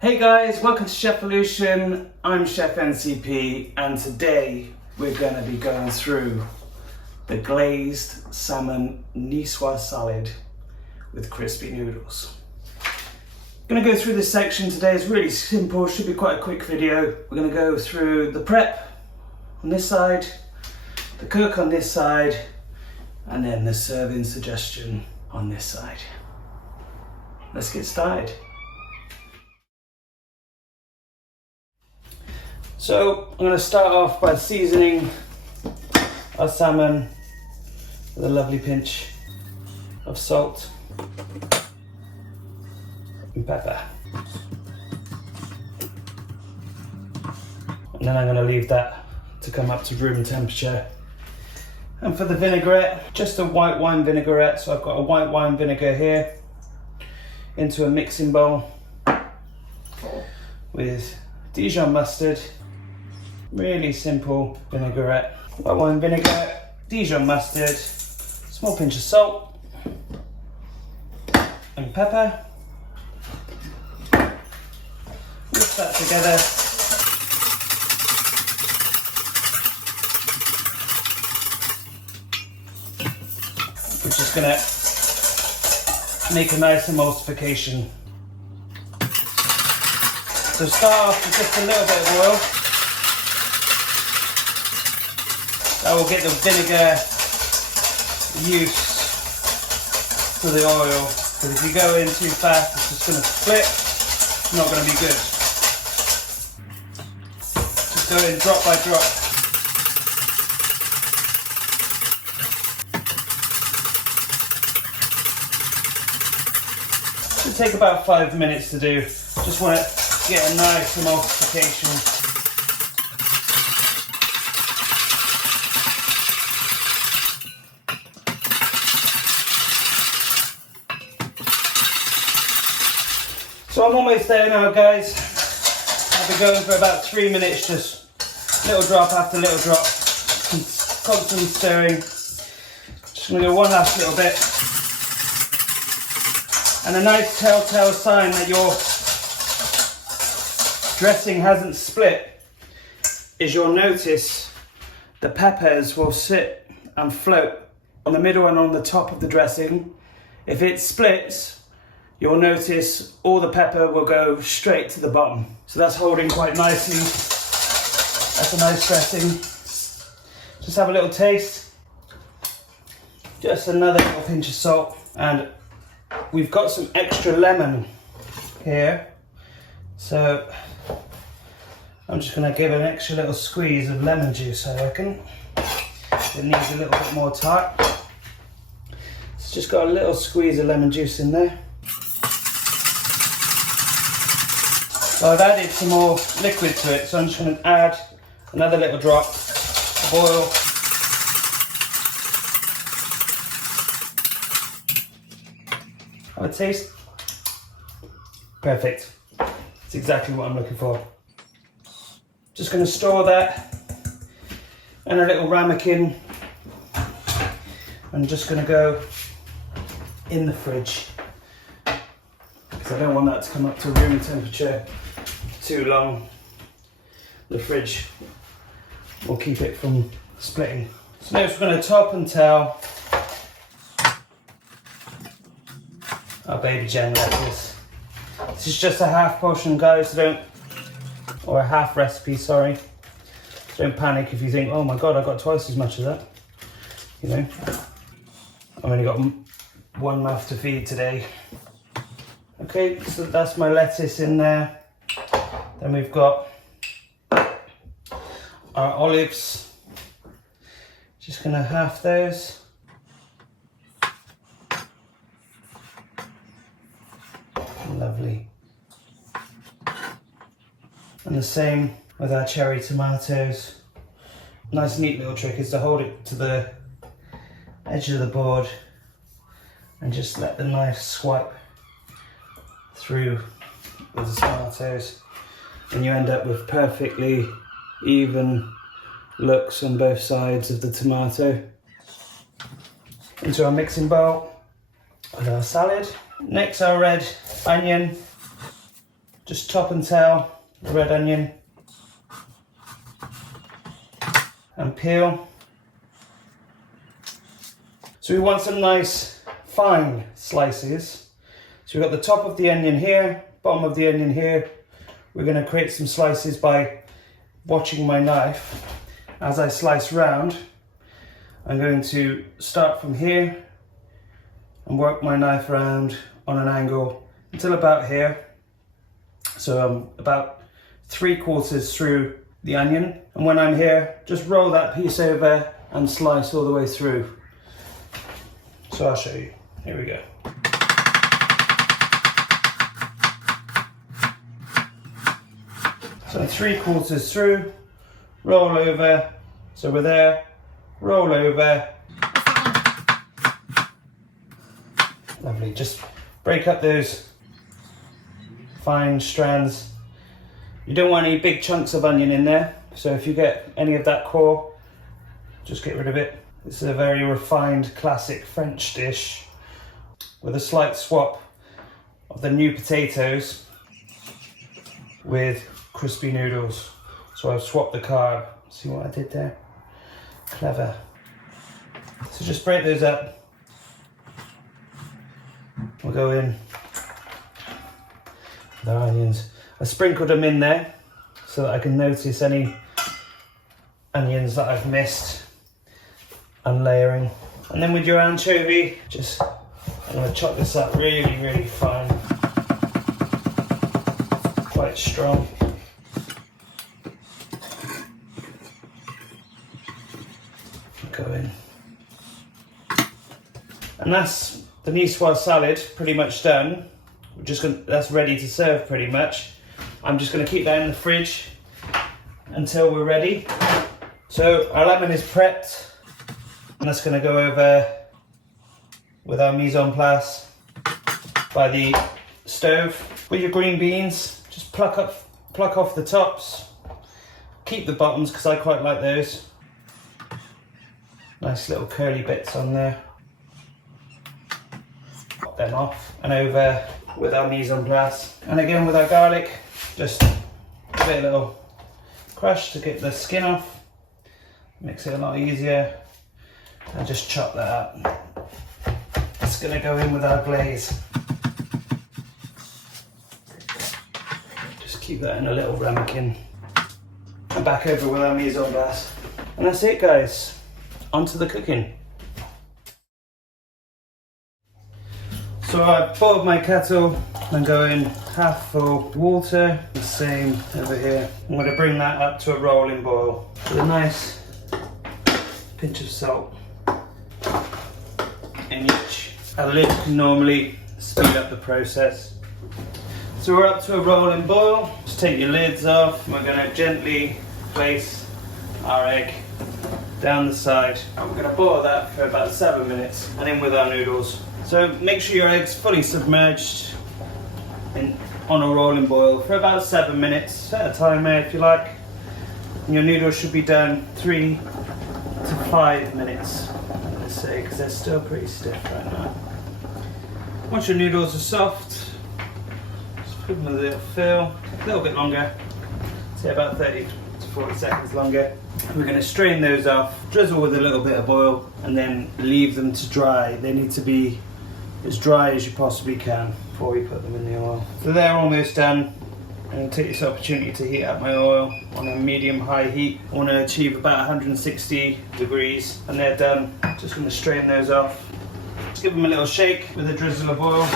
Hey guys, welcome to Chefolution. I'm Chef NCP and today we're going to be going through the glazed salmon Nicoise salad with crispy noodles. I'm going to go through this section today. It's really simple, should be quite a quick video. We're going to go through the prep on this side, the cook on this side, and then the serving suggestion on this side. Let's get started. So I'm going to start off by seasoning our salmon with a lovely pinch of salt and pepper. And then I'm going to leave that to come up to room temperature. And for the vinaigrette, just a white wine vinaigrette. So I've got a white wine vinegar here into a mixing bowl with Dijon mustard. Really simple vinaigrette. White wine vinegar, Dijon mustard, small pinch of salt and pepper. Mix that together. We're just gonna make a nice emulsification. So start off with just a little bit of oil. That will get the vinegar used to the oil, because if you go in too fast it's just going to split, it's not going to be good. Just go in drop by drop. Should take about 5 minutes to do. Just want to get a nice emulsification. So I'm almost there now, guys. I've been going for about 3 minutes, just little drop after little drop, constantly stirring. Just gonna go one last little bit. And a nice telltale sign that your dressing hasn't split is you'll notice the peppers will sit and float on the middle and on the top of the dressing. If it splits, you'll notice all the pepper will go straight to the bottom. So that's holding quite nicely. That's a nice dressing. Just have a little taste. Just another little pinch of salt. And we've got some extra lemon here. So I'm just gonna give an extra little squeeze of lemon juice, I reckon. It needs a little bit more tart. It's just got a little squeeze of lemon juice in there. So I've added some more liquid to it, so I'm just going to add another little drop of oil. Have a taste. Perfect. That's exactly what I'm looking for. Just going to store that in a little ramekin. I'm just going to go in the fridge, because I don't want that to come up to room temperature too long. The fridge will keep it from splitting. So next we're going to top and tail our baby gem lettuce. This is just a half portion, guys, or a half recipe, sorry. So don't panic if you think, oh my god, I got twice as much of that. You know, I've only got one mouth to feed today. Okay, so that's my lettuce in there. Then we've got our olives. Just gonna half those. Lovely. And the same with our cherry tomatoes. Nice neat little trick is to hold it to the edge of the board and just let the knife swipe through with the tomatoes, and you end up with perfectly even looks on both sides of the tomato. Into our mixing bowl with our salad. Next, our red onion. just top and tail the red onion and peel. So we want some nice fine slices. So we've got the top of the onion here, bottom of the onion here. We're going to create some slices by watching my knife as I slice round. I'm going to start from here and work my knife around on an angle until about here. So I'm about 3/4 through the onion, and when I'm here, just roll that piece over and slice all the way through. So I'll show you. Here we go. So 3/4 through, roll over, so we're there, roll over. Lovely, just break up those fine strands. You don't want any big chunks of onion in there, so if you get any of that core, just get rid of it. This is a very refined, classic French dish with a slight swap of the new potatoes with crispy noodles. So I've swapped the carb. See what I did there? Clever. So just break those up. We'll go in with our onions. I sprinkled them in there so that I can notice any onions that I've missed and layering. And then with your anchovy, just I'm going to chop this up really, really fine. Quite strong. Go in. And that's the Nicoise salad pretty much done. We're just going that's ready to serve pretty much. I'm just going to keep that in the fridge until we're ready. So our lemon is prepped, and that's going to go over with our mise en place by the stove. With your green beans, just pluck off the tops. Keep the bottoms because I quite like those. Nice little curly bits on there. Pop them off and over with our mise en place. And again with our garlic, just give it a little crush to get the skin off. Makes it a lot easier. And just chop that up. It's going to go in with our glaze. Just keep that in a little ramekin. And back over with our mise en place. And that's it, guys. Onto the cooking. So I've boiled my kettle. I'm going half full water. The same over here. I'm going to bring that up to a rolling boil with a nice pinch of salt in each. A lid can normally speed up the process. So we're up to a rolling boil. Just take your lids off. We're going to gently place our egg down the side, and we're going to boil that for about 7 minutes, and in with our noodles. So make sure your egg's fully submerged on a rolling boil for about 7 minutes. Set a timer if you like, and your noodles should be done 3 to 5 minutes, I'm going to say, because they're still pretty stiff right now. Once your noodles are soft, just put them in a little fill, a little bit longer, say about 30 to 40 seconds longer. We're going to strain those off, drizzle with a little bit of oil, and then leave them to dry. They need to be as dry as you possibly can before you put them in the oil. So they're almost done. I'm going to take this opportunity to heat up my oil on a medium-high heat. I want to achieve about 160 degrees, and they're done. Just going to strain those off. Just give them a little shake with a drizzle of oil.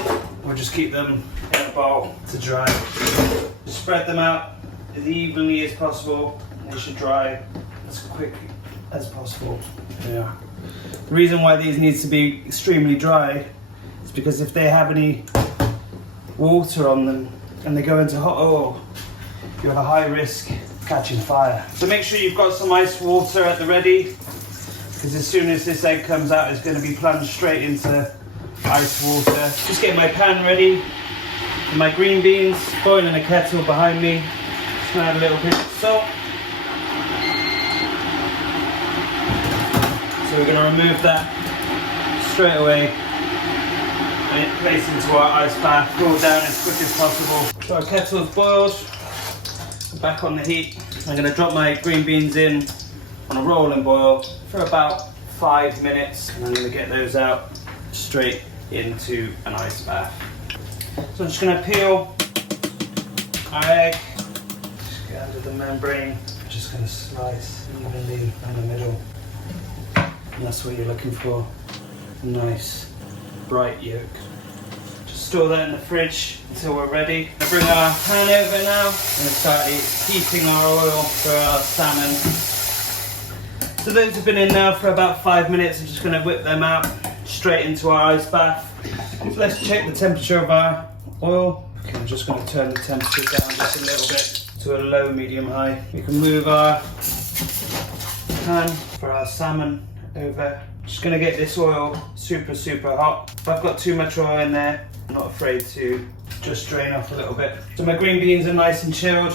We'll just keep them in a bowl to dry. Just spread them out as evenly as possible. They should dry as quick as possible. Yeah. The reason why these need to be extremely dry is because if they have any water on them and they go into hot oil, you have a high risk of catching fire. So make sure you've got some ice water at the ready, because as soon as this egg comes out, it's going to be plunged straight into ice water. Just getting my pan ready with my green beans, boiling a kettle behind me. Just going to add a little bit of salt. So we're going to remove that straight away. and place into our ice bath, cool down as quick as possible. So our kettle's boiled, back on the heat. I'm going to drop my green beans in on a rolling boil for about 5 minutes, and I'm going to get those out straight into an ice bath. So I'm just going to peel our egg, just get under the membrane, just going to slice evenly down the middle, and that's what you're looking for, a nice bright yolk. Just store that in the fridge until we're ready. I bring our pan over now and start heating our oil for our salmon. So those have been in now for about 5 minutes. I'm just going to whip them out straight into our ice bath. So let's check the temperature of our oil. Okay, I'm just going to turn the temperature down just a little bit to a low, medium, high. We can move our pan for our salmon over. Just going to get this oil super hot. If I've got too much oil in there, I'm not afraid to just drain off a little bit. So my green beans are nice and chilled.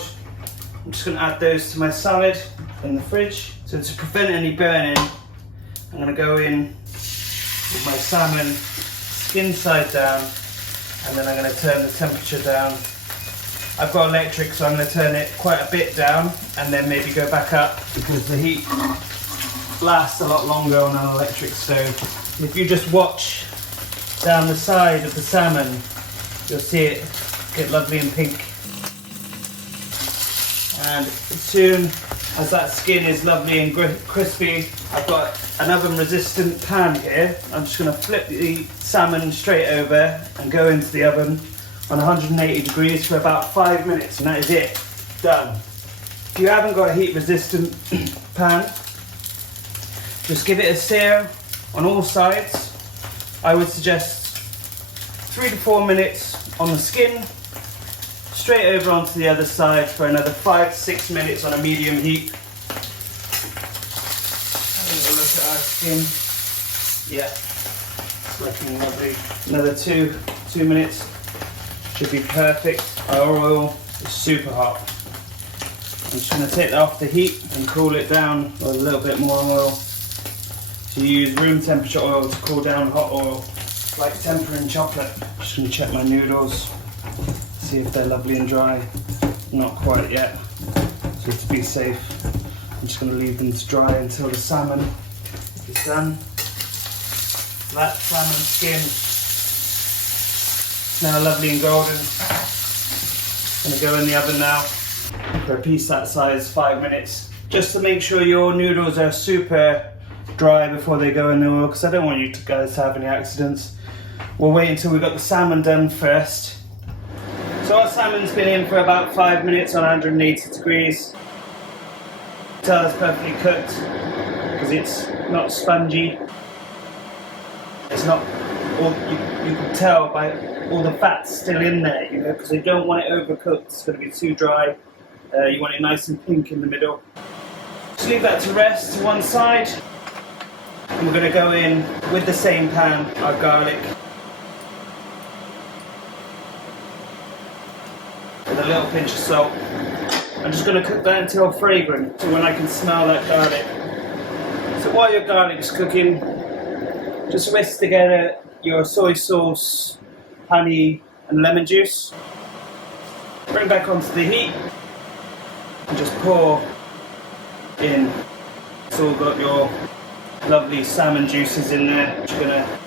I'm just going to add those to my salad in the fridge. So to prevent any burning, I'm going to go in with my salmon skin side down, and then I'm going to turn the temperature down. I've got electric, so I'm going to turn it quite a bit down and then maybe go back up, because the heat lasts a lot longer on an electric stove. If you just watch down the side of the salmon, you'll see it get lovely and pink. And as soon as that skin is lovely and crispy, I've got an oven resistant pan here. I'm just going to flip the salmon straight over and go into the oven on 180 degrees for about 5 minutes, and that is it, done. If you haven't got a heat resistant pan, just give it a sear on all sides. I would suggest 3 to 4 minutes on the skin, straight over onto the other side for another 5 to 6 minutes on a medium heat. Having a look at our skin. Yeah, it's looking lovely. Another 2 minutes should be perfect. Our oil is super hot. I'm just going to take that off the heat and cool it down with a little bit more oil. So you use room temperature oil to cool down hot oil, like tempering chocolate. Just going to check my noodles, see if they're lovely and dry. Not quite yet, so to be safe, I'm just going to leave them to dry until the salmon is done. That salmon skin is now lovely and golden. I'm going to go in the oven now for a piece that size, 5 minutes, just to make sure your noodles are super dry before they go in the oil, because I don't want you guys to have any accidents. We'll wait until we've got the salmon done first. So our salmon's been in for about 5 minutes on 180 degrees. Tell it's perfectly cooked because it's not spongy. It's not, you can tell by all the fat's still in there, you know, because you don't want it overcooked. It's going to be too dry. You want it nice and pink in the middle. Just leave that to rest to one side. And we're going to go in with the same pan, our garlic. With a little pinch of salt. I'm just going to cook that until fragrant, so when I can smell that garlic. So while your garlic's cooking, just whisk together your soy sauce, honey and lemon juice. Bring back onto the heat and just pour in. It's all got your lovely salmon juices in there. Just going to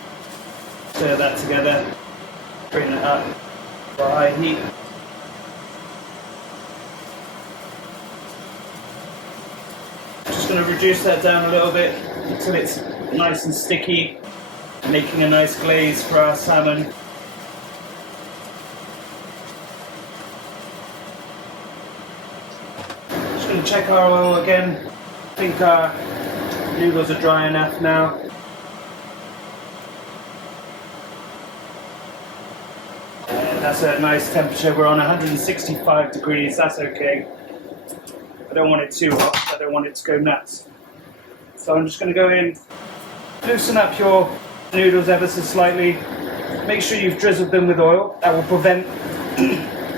stir that together, bring it up to high heat. Just going to reduce that down a little bit until it's nice and sticky, making a nice glaze for our salmon. Just going to check our oil again. I think our noodles are dry enough now. That's a nice temperature. We're on 165 degrees. That's okay. I don't want it too hot. I don't want it to go nuts. So I'm just going to go in, loosen up your noodles ever so slightly. Make sure you've drizzled them with oil. That will prevent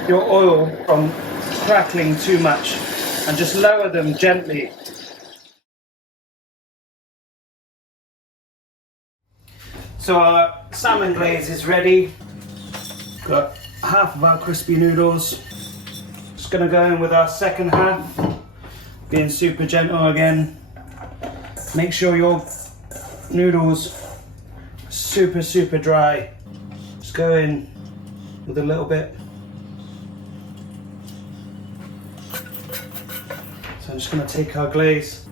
your oil from crackling too much. And just lower them gently. So our salmon glaze is ready. Got half of our crispy noodles. Just gonna go in with our second half. Being super gentle again. Make sure your noodles are super dry. Just go in with a little bit. So I'm just gonna take our glaze,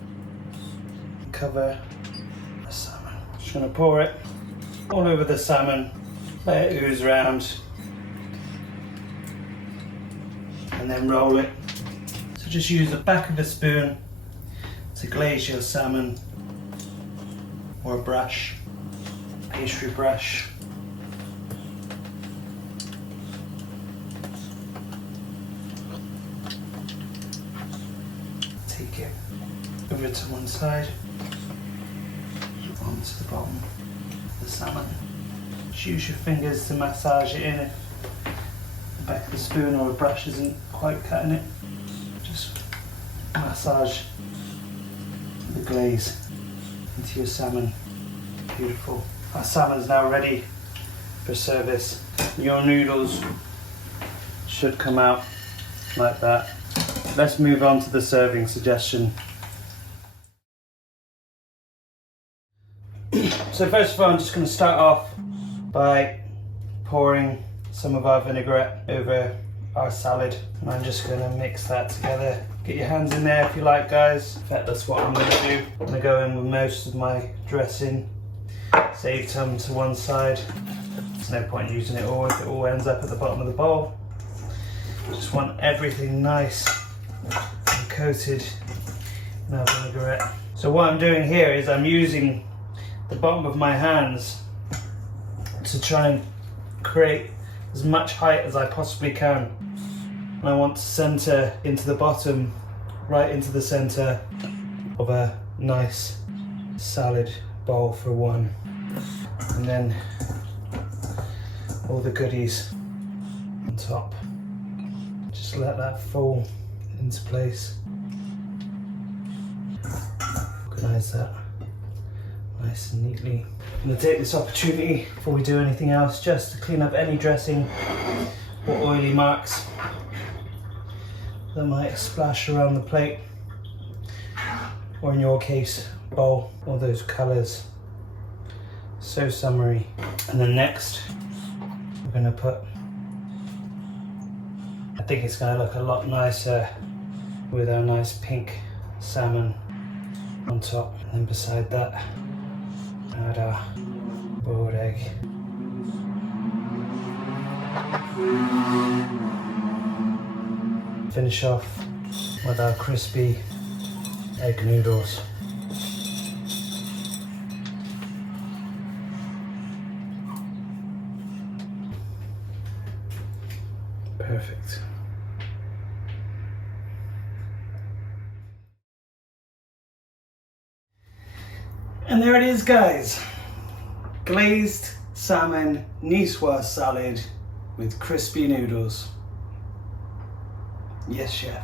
cover the salmon. Just gonna pour it all over the salmon, let it ooze around, and then roll it. So just use the back of a spoon to glaze your salmon, or a brush, pastry brush. Take it over to one side, onto the bottom of the salmon. Just use your fingers to massage it in if the back of the spoon or a brush isn't quite cutting it. Just massage the glaze into your salmon. Beautiful. Our salmon's now ready for service. Your noodles should come out like that. Let's move on to the serving suggestion. So first of all, I'm just going to start off by pouring some of our vinaigrette over our salad, and I'm just going to mix that together. Get your hands in there if you like, guys. In fact, that's what I'm going to do. I'm going to go in with most of my dressing, save some to one side. There's no point using it all if it all ends up at the bottom of the bowl. Just want everything nice and coated in our vinaigrette. So what I'm doing here is I'm using the bottom of my hands to try and create as much height as I possibly can. And I want to center into the bottom, right into the center of a nice salad bowl for one. And then all the goodies on top. Just let that fall into place. Organize that nice and neatly. I'm going to take this opportunity before we do anything else just to clean up any dressing or oily marks that might splash around the plate, or in your case, bowl. All those colours, so summery. And then next, we're going to put, I think it's going to look a lot nicer with our nice pink salmon on top. And then beside that, add our boiled egg. Finish off with our crispy egg noodles. Perfect. And there it is, guys. Glazed salmon Nicoise salad with crispy noodles. Yes, chef.